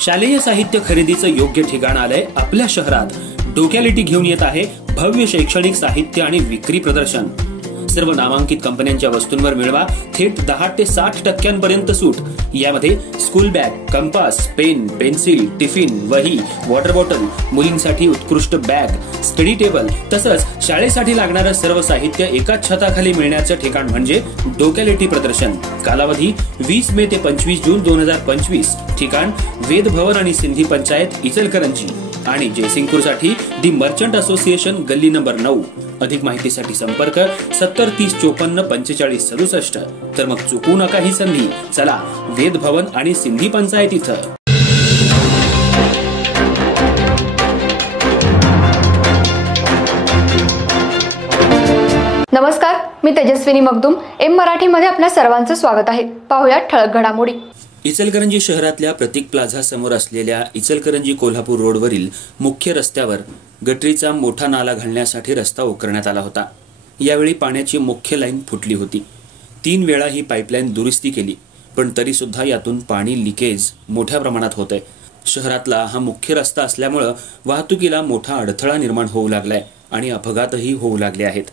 शालेय साहित्य खरेदीचं योग्य ठिकाण आलंय आपल्या शहरात। डोक्यालिटी घेऊन येत आहे भव्य शैक्षणिक साहित्य आणि विक्री प्रदर्शन। सर्व नामांकित कंपन्यांच्या वस्तूंवर मिळवा थेट 10 ते 60% सूट। यामध्ये school bag, compass, pen, pencil, tiffin, वही, वॉटर बॉटल, मुलींसाठी उत्कृष्ट बॅग, स्टडी टेबल तसंच शाळेसाठी लागणारं सर्व साहित्य एकाच छताखाली मिळण्याचं ठिकाण म्हणजे डोक्यालिटी प्रदर्शन। कालावधी 20 मे ते 25 जून 2025। ठिकाण वेद भवन आणि सिंधी पंचायत इचलकरंजी आणि जयसिंगपूरसाठी दी मर्चंट असोसिएशन गल्ली नंबर 9। अधिक माहितीसाठी संपर्क 70 30 54 45 67। तर मग चुकू नका ही संधी। चला वेद भवन आणि सिंधी पंचायत इथं। नमस्कार, मी तेजस्विनी मगदूम। एम मराठी मध्ये आपल्या सर्वांचं स्वागत आहे। पाहूया ठळक घडामोडी। इचलकरंजी शहरातल्या प्रतीक प्लाझा समोर असलेल्या इचलकरंजी कोल्हापूर रोडवरील मुख्य रस्त्यावर गटरीचा मोठा नाला घालण्यासाठी रस्ता उकरण्यात आला होता। यावेळी पाण्याची मुख्य लाईन फुटली होती। 3 वेळा ही पाईपलाईन दुरुस्ती केली, पण तरी सुद्धा यातून पाणी लिकेज मोठ्या प्रमाणात होतंय। शहरातला हा मुख्य रस्ता असल्यामुळे वाहतुकीला मोठा अडथळा निर्माण होऊ लागलाय आणि अपघातही होऊ लागले आहेत।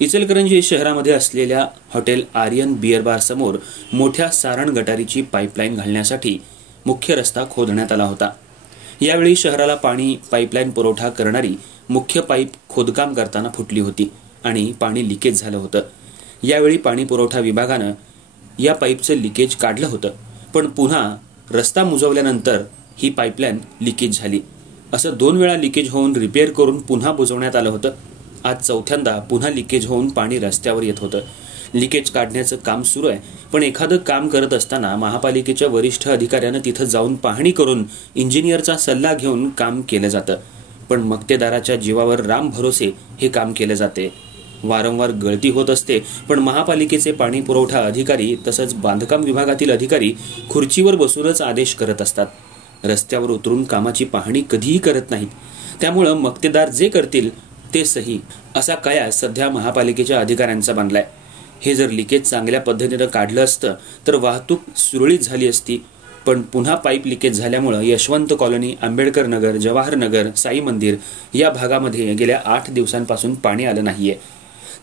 इचलकरंजी शहरामध्ये असलेल्या हॉटेल आर्यन बियर बार समोर मोठ्या सारण गटारीची पाईपलाईन घालण्यासाठी मुख्य रस्ता खोदण्यात आला होता। यावेळी शहराला पाणी पाईपलाईन पुरवठा करणारी मुख्य पाईप खोदकाम करताना फुटली होती आणि पाणी लिकेज झालं होतं। यावेळी पाणी पुरवठा विभागानं या पाईपचं लिकेज काढलं होतं, पण पुन्हा रस्ता मुजवल्यानंतर ही पाईपलाईन लिकेज झाली। असं 2 वेळा लिकेज होऊन रिपेअर करून पुन्हा बुजवण्यात आलं होतं। आज चौथ्यांदा पुन्हा लिकेज होऊन पाणी रस्त्यावर येत होतं। लिकेज काढण्याचं काम सुरू आहे, पण एखादं काम करत असताना महापालिकेच्या वरिष्ठ अधिकाऱ्यानं तिथं जाऊन पाहणी करून इंजिनियरचा सल्ला घेऊन काम केलं जातं, पण मक्तेदाराच्या जीवावर राम भरोसे हे काम केलं जाते। वारंवार गळती होत असते, पण महापालिकेचे पाणी पुरवठा अधिकारी तसंच बांधकाम विभागातील अधिकारी खुर्चीवर बसूनच आदेश करत असतात। रस्त्यावर उतरून कामाची पाहणी कधीही करत नाहीत। त्यामुळं मक्तेदार जे करतील ते सही असा कयास सध्या महापालिकेच्या अधिकाऱ्यांचा बांधलाय। हे जर लिकेज चांगल्या पद्धतीनं काढलं असतं तर वाहतूक सुरळीत झाली असती, पण पुन्हा पाईप लिकेज झाल्यामुळं यशवंत कॉलनी, आंबेडकर नगर, जवाहर नगर, साई मंदिर या भागामध्ये गेल्या 8 दिवसांपासून पाणी आलं नाहीये।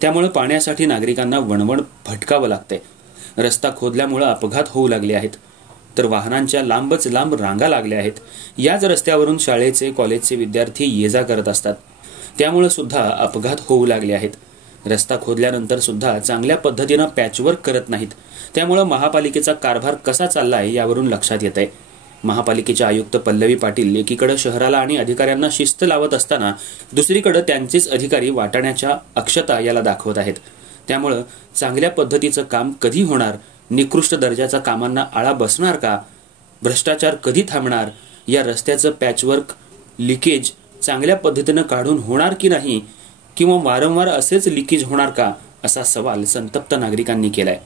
त्यामुळे पाण्यासाठी नागरिकांना वणवण भटकावं लागतंय। रस्ता खोदल्यामुळे अपघात होऊ लागले आहेत, तर वाहनांच्या लांबच लांब रांगा लागल्या आहेत। याच रस्त्यावरून शाळेचे, कॉलेजचे विद्यार्थी ये जा करत असतात, त्यामुळे सुद्धा अपघात होऊ लागले आहेत। रस्ता खोदल्यानंतर सुद्धा चांगल्या पद्धतीनं पॅचवर्क करत नाहीत, त्यामुळे महापालिकेचा कारभार कसा चाललाय यावरून लक्षात येतंय। महापालिकेचे आयुक्त पल्लवी पाटील एकीकडे शहराला आणि अधिकाऱ्यांना शिस्त लावत असताना दुसरीकडे त्यांचेच अधिकारी वाटाण्याच्या अक्षता याला दाखवत आहेत। त्यामुळे चांगल्या पद्धतीचं काम कधी होणार, निकृष्ट दर्जाच्या कामांना आळा बसणार का, भ्रष्टाचार कधी थांबणार, या रस्त्याचं पॅचवर्क लिकेज चांगल्या पद्धतीनं काढून होणार की नाही, किंवा वारंवार असेच लिकेज होणार का, असा सवाल संतप्त नागरिकांनी केलाय।